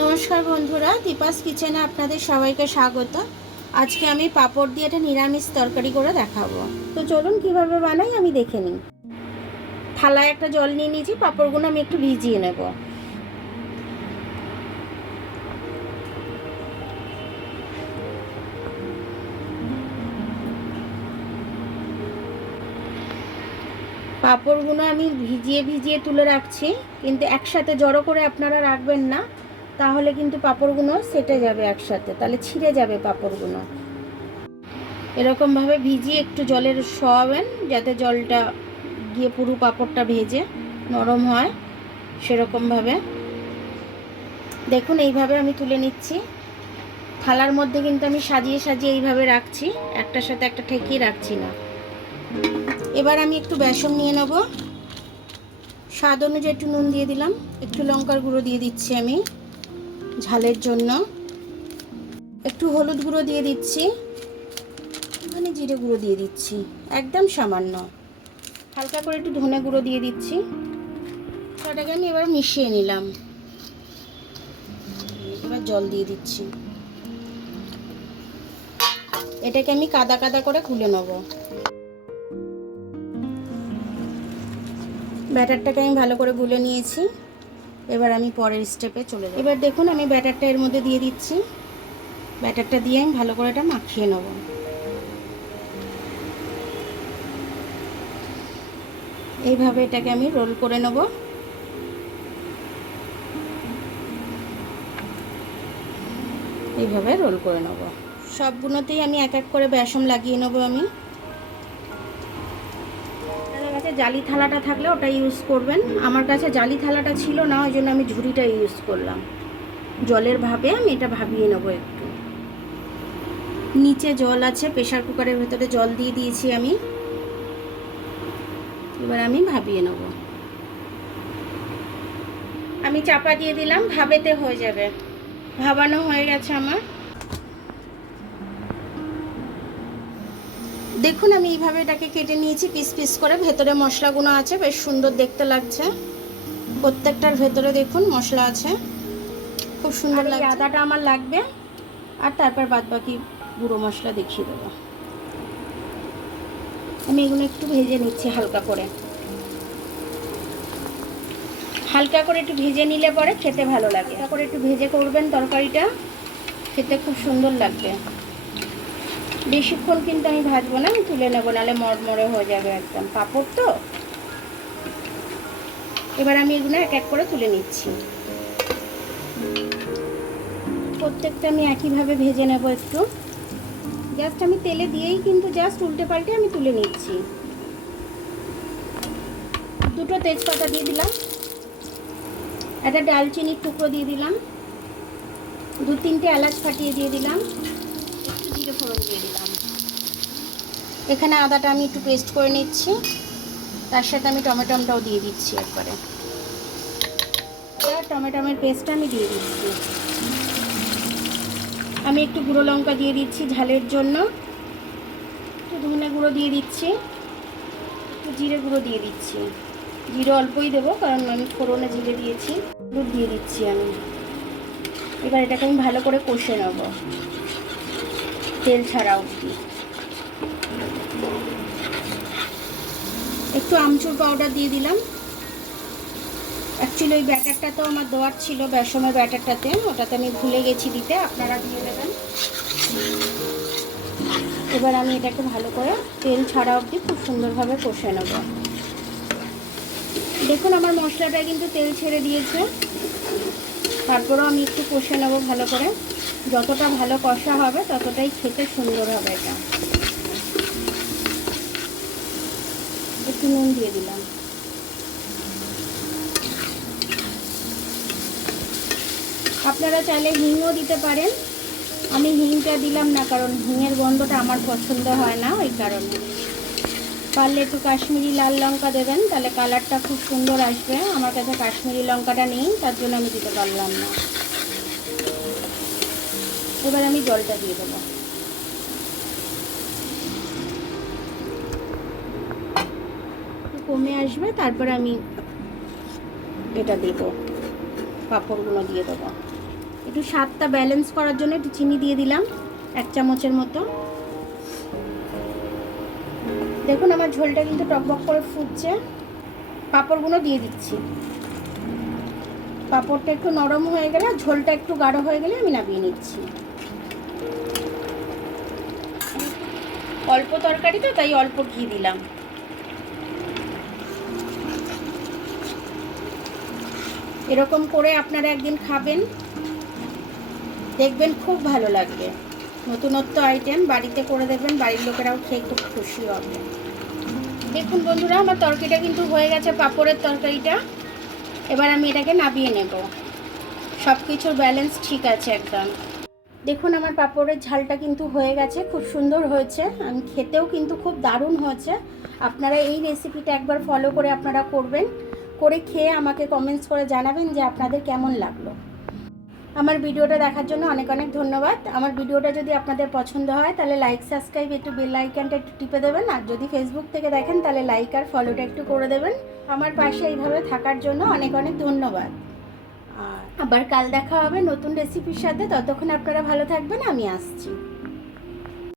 নমস্কার বন্ধুরা, দীপাস কিচেনে আপনাদের সবাইকে স্বাগত। আজকে আমি পাঁপড় দিয়ে একটা নিরামিষ তরকারি করে দেখাবো। তো চলুন কিভাবে বানাই আমি দেখে নিই। থালায় একটা জল নিয়ে নিয়েছি, পাঁপড়গুলো আমি একটু ভিজিয়ে নেব। পাঁপড়গুলো আমি ভিজিয়ে ভিজিয়ে তুলে রাখছি, কিন্তু একসাথে জড়ো করে আপনারা রাখবেন না, তাহলে কিন্তু পাঁপড়গুলো সেটে যাবে একসাথে, তাহলে ছিঁড়ে যাবে পাঁপড়গুলো। এরকমভাবে ভিজিয়ে একটু জলের শোয়াবেন, যাতে জলটা গিয়ে পুরো পাঁপড়টা ভেজে নরম হয়। সেরকমভাবে দেখুন, এইভাবে আমি তুলে নিচ্ছি। থালার মধ্যে কিন্তু আমি সাজিয়ে সাজিয়ে এইভাবে রাখছি, একটার সাথে একটা ঠেকিয়ে রাখছি না। এবার আমি একটু বেসন নিয়ে নেব। স্বাদ অনুযায়ী একটু নুন দিয়ে দিলাম, একটু লঙ্কার গুঁড়ো দিয়ে দিচ্ছি আমি ঝালের জন্য, একটু হলুদ গুঁড়ো দিয়ে দিচ্ছি, মানে জিরে গুঁড়ো দিয়ে দিচ্ছি একদম সামান্য, হালকা করে একটু ধনে গুঁড়ো দিয়ে দিচ্ছি। সেটাকে আমি এবার মিশিয়ে নিলাম। এবার জল দিয়ে দিচ্ছি। এটাকে আমি কাদা কাদা করে গুলে নেব। ব্যাটারটাকে আমি ভালো করে গুলে নিয়েছি। এবার আমি পরের স্টেপে চলে যাব। এবার দেখুন, আমি ব্যাটারটা এর মধ্যে দিয়ে দিচ্ছি। ব্যাটারটা দিয়ে আমি ভালো করে এটা মাখিয়ে নেব। এইভাবে এটাকে আমি রোল করে নেব। এইভাবে রোল করে নেব। সবগুলোতেই আমি এক এক করে বেসন লাগিয়ে নেব। আমি আপনাদের কাছে জালি থালাটা থাকলে ওটা ইউজ করবেন। আমার কাছে জালি থালাটা ছিল না, ওই জন্য আমি ঝুড়িটা ইউজ করলাম। জলের ভাবে আমি এটা ভাবিয়ে নেব। একটু নিচে জল আছে, প্রেসার কুকারের ভেতরে জল দিয়ে দিয়েছি আমি। এবার আমি ভাবিয়ে নেব। আমি চাপা দিয়ে দিলাম, ভাবেতে হয়ে যাবে। ভাবানো হয়ে গেছে আমার। দেখুন, আমি এইভাবে এটাকে কেটে নিয়েছি পিস পিস করে। ভেতরে মশলাগুলো আছে, বেশ সুন্দর দেখতে লাগছে। প্রত্যেকটার ভেতরে দেখুন মশলা আছে, খুব সুন্দর লাগছে। আদাটা আমার লাগবে, আর তারপর বাদ বাকি গুঁড়ো মশলা দেখিয়ে দেবো। আমি এগুলো একটু ভেজে নিচ্ছি হালকা করে। হালকা করে একটু ভেজে নিলে পরে খেতে ভালো লাগে। হালকা করে একটু ভেজে করবেন, তরকারিটা খেতে খুব সুন্দর লাগবে। বেশিক্ষণ কিন্তু আমি ভাজবো না, আমি তুলে নেবো, নাহলে মরমরে হয়ে যাবে একদম। পাঁপড় তো। এবার আমি এগুলো এক এক করে তুলে নিচ্ছি। প্রত্যেকটা আমি একইভাবে ভেজে নেব। একটু জাস্ট আমি তেলে দিয়েই কিন্তু জাস্ট উল্টে পাল্টে আমি তুলে নিচ্ছি। দুটো তেজপাতা দিয়ে দিলাম, একটা ডালচিনির টুকরো দিয়ে দিলাম, দু তিনটে এলাচ ফাটিয়ে দিয়ে দিলাম, একটু জিরে ফোড়ন দিয়ে দিলাম। এখানে আদাটা আমি একটু পেস্ট করে নিচ্ছি, তার সাথে আমি টমেটোটাও দিয়ে দিচ্ছি একবারে। টমেটোর পেস্টটা আমি দিয়ে দিচ্ছি। আমি একটু গুঁড়ো লঙ্কা দিয়ে দিচ্ছি ঝালের জন্য, একটু ধনে গুঁড়ো দিয়ে দিচ্ছি, একটু জিরে গুঁড়ো দিয়ে দিচ্ছি। জিরে অল্পই দেবো, কারণ আমি ফোড়নে জিরে দিয়েছি। দুধ দিয়ে দিচ্ছি আমি। এবার এটাকে আমি ভালো করে কষে নেব, তেল ছাড়া অবধি। একটু আমচুর পাউডার দিয়ে দিলাম। অ্যাকচুয়ালি ওই ব্যাটারটা তো আমার দেওয়ার ছিল, বেসনের ব্যাটারটাতে, ওটাতে আমি ভুলে গেছি দিতে, আপনারা দিয়ে দেবেন। এবার আমি এটাকে ভালো করে তেল ছাড়া অবধি খুব সুন্দরভাবে কষে নেব। দেখুন, আমার মশলাটা কিন্তু তেল ছেড়ে দিয়েছে, তারপরেও আমি একটু কষে নেব ভালো করে। যতটা ভালো কষা হবে ততটাই খেতে সুন্দর হবে এটা। একটু নুন দিয়ে দিলাম। আপনারা চাইলে হিংও দিতে পারেন, আমি হিংটা দিলাম না, কারণ হিঙের গন্ধটা আমার পছন্দ হয় না, ওই কারণে। পারলে একটু কাশ্মীরি লাল লঙ্কা দেবেন, তাহলে কালারটা খুব সুন্দর আসবে। আমার কাছে কাশ্মীরি লঙ্কাটা নেই, তার জন্য আমি দিতে পারলাম না। এবার আমি জলটা দিয়ে দেবো। কমে আসবে, তারপরে আমি এটা দেবো, পাঁপড়গুলো দিয়ে দেবো। একটু স্বাদটা ব্যালেন্স করার জন্য একটু চিনি দিয়ে দিলাম 1 চামচের মতো। দেখুন আমার ঝোলটা কিন্তু টকবক করে ফুটছে। পাঁপড়গুলো দিয়ে দিচ্ছি। পাঁপড়টা একটু নরম হয়ে গেলে, ঝোলটা একটু গাঢ় হয়ে গেলে আমি নামিয়ে নিচ্ছি। অল্প তরকারি তো, তাই অল্প ঘি দিলাম। এরকম করে আপনারা একদিন খাবেন, দেখবেন খুব ভালো লাগবে। নতুনত্ব আইটেম বাড়িতে করে দেবেন, বাড়ির লোকেরাও খেয়ে খুব খুশি হবে। দেখুন বন্ধুরা, আমার তরকারিটা কিন্তু হয়ে গেছে, পাঁপড়ের তরকারিটা। এবার আমি এটাকে নামিয়ে নেব। সব কিছুর ব্যালেন্স ঠিক আছে একদম। দেখুন আমার পাঁপড়ের ঝালটা কিন্তু হয়ে গেছে, খুব সুন্দর হয়েছে। আমি খেতেও কিন্তু খুব দারুণ হয়েছে। আপনারা এই রেসিপিটা একবার ফলো করে আপনারা করবেন, করে খেয়ে আমাকে কমেন্টস করে জানাবেন যে আপনাদের কেমন লাগলো। আমার ভিডিওটা দেখার জন্য অনেক অনেক ধন্যবাদ। আমার ভিডিওটা যদি আপনাদের পছন্দ হয় তাহলে লাইক, সাবস্ক্রাইব, একটু বেল আইকনটা একটু টিপে দেবেন। আর যদি ফেসবুক থেকে দেখেন তাহলে লাইক আর ফলোটা একটু করে দেবেন। আমার পাশে এইভাবে থাকার জন্য অনেক অনেক ধন্যবাদ। আর আবার কাল দেখা হবে নতুন রেসিপির সাথে। ততক্ষণ আপনারা ভালো থাকবেন, আমি আসছি।